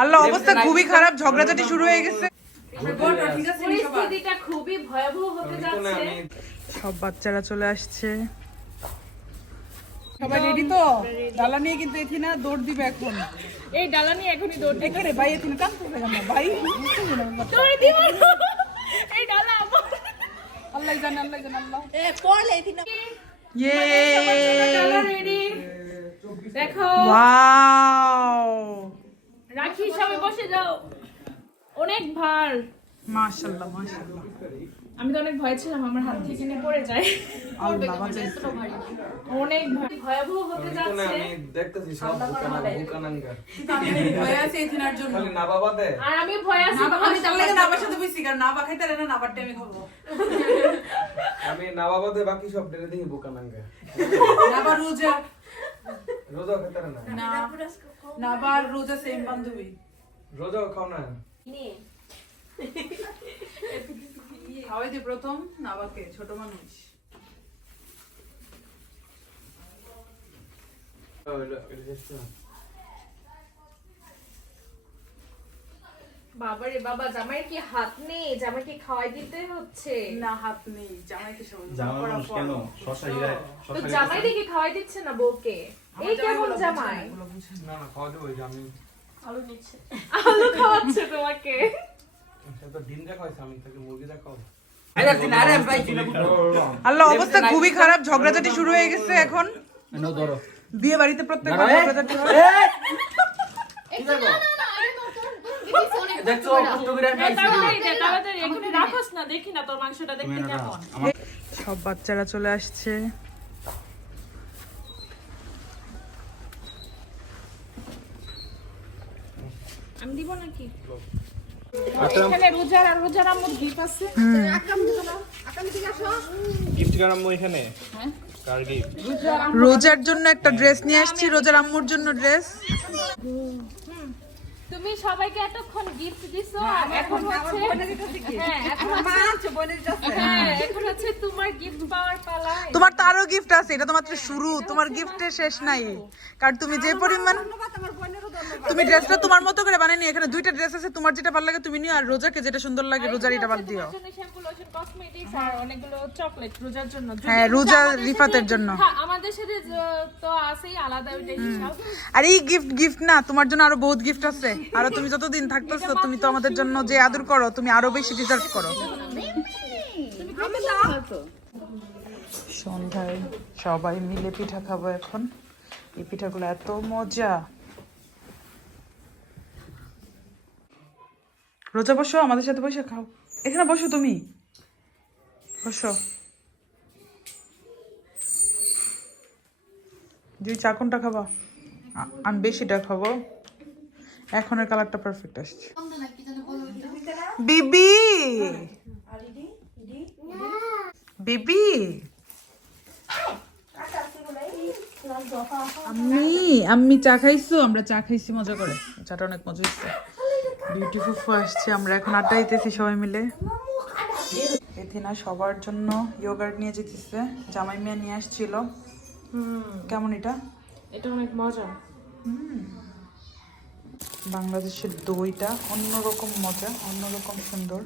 আল্লাহ অবস্থা খুবই খারাপ ঝগড়াঝাটি শুরু হয়ে গেছে পরিস্থিতিটা খুবই ভয়াবহ হতে যাচ্ছে সব বাচ্চারা চলে আসছে সবাই রেডি তো ডালা নিয়ে কিন্তু এথিনা দৌড় দিবে এখন এই ডালা নিয়ে এখনই দৌড় ভাই এথিনা কান করে না ভাই দৌড়ে দিব এই ডালা আমার আল্লাহ জানে আল্লাহ জানে আল্লাহ ইয়ে ডালা রেডি দেখো ওয়াও যাও। অনেক ভার। মাশাআল্লাহ মাশাআল্লাহ। আমি তো অনেক ভয় ছিলাম আমার হাত থেকে নিয়ে পড়ে যায়। অনেক ভয়াবহ হতে যাচ্ছে। আমি দেখতেছি সব ভয় আছে এথিনার জন্য। খালি না বাবা দে আর আমি ভয় আছি আমি তার লাগে নাবার সাথে বসছি কারণ নাবা খাইতে না আমি খাব। আমি না বাবা দে বাকি সব ডেলে দেখি বুকানাঙ্গা নাবার রোজা। রোজা খেতে না। না নাবার রোজা সেম বান্ধবী। রোজা খাও না। খাওয়াই দি প্রথম নাবাকে ছোট মানুষ। বাবারে বাবা জামাইয়ের কি হাত নেই? জামাইকে খাওয়াই দিতে হচ্ছে। না হাত নেই। জামাইকে সব জামা মানুষ কেন? শশা হিরা তো জামাই দেখি খাওয়াই দিচ্ছে না বউকে? এই কেমন জামাই? না না। খাওয়া দেবো ওই যে আমি আলু খাওয়াচ্ছে তোমাকে। সে তো ডিম দেখা হয়েছে আমি তাকে মুরগি দেখাও। আল্লাহ অবস্থা খুবই খারাপ ঝগড়াঝাটি শুরু হয়ে গেছে এখন। বিয়ে বাড়িতে প্রত্যেক ঝগড়াঝাটি হয়। দেখছ কষ্ট করে আমি এই তাড়াতাড়ি দে, তাড়াতাড়ি এখনই রাখোস না দেখি না তোর মাংসটা দেখতে কেমন সব বাচ্চারা চলে আসছে আমি দিব নাকি? এখানে রোজার আর রোজার আম্মুর গিফট আছে। গিফট কারাম্মু এখানে? কার গিফট রোজার জন্য একটা ড্রেস নিয়ে আসছি রোজার আম্মুর জন্য ড্রেস তুমি সবাইকে এতক্ষণ গিফট দিছো এখন হচ্ছে হ্যাঁ এখন হচ্ছে হ্যাঁ তোমার গিফট পাওয়ার পালা। তোমার তো আরও গিফট আছে এটা তো মাত্র শুরু তোমার গিফটের শেষ নাই। কারণ তুমি যে পরিমাণ তুমি ড্রেসটা তোমার মতো করে নিও। এখানে দুইটা ড্রেস আছে তোমার যেটা ভালো লাগে তুমি নিও আর রোজাকে যেটা সুন্দর লাগে রোজার এটা বাদ দিও। শ্যাম্পু লোশন কসমেটিক্স আর অনেকগুলো চকলেট রোজার জন্য। হ্যাঁ, রোজা রিফাতের জন্য। হ্যাঁ আমাদের সাথে তো আছেই আলাদা আর এই গিফট গিফট না তোমার জন্য আরও বহুত গিফট আছে। আরও তুমি যতদিন থাকতেছো তুমি তো আমাদের জন্য যে আদর করো তুমি আরও বেশি ডিজার্ভ করো। সন্ধ্যায় সবাই মিলে পিঠা খাব এখন। এই পিঠাগুলো এত মজা। রোজা বসো, আমাদের সাথে বসে খাও। এখানে বসো তুমি। বসো। দুই চা কোনটা খাবা? আ- আমি বেশিটা খাব। এখনের কালারটা পারফেক্ট আসছে। বিবি! বিবি! আমি আমি চা খাইছো? আমরা চা খাইছি, মজা করে। চাটা অনেক মজা হচ্ছে বিউটিফুল আসছে আমরা এখন আড্ডা দিতেছি সবাই মিলে। এথিনা সবার জন্য ইয়োগার্ট নিয়ে যেতেছে জামাই মিয়া নিয়ে আসছিল। কেমন এটা? এটা অনেক মজা। বাংলাদেশের দইটা অন্যরকম মজা অন্যরকম সুন্দর।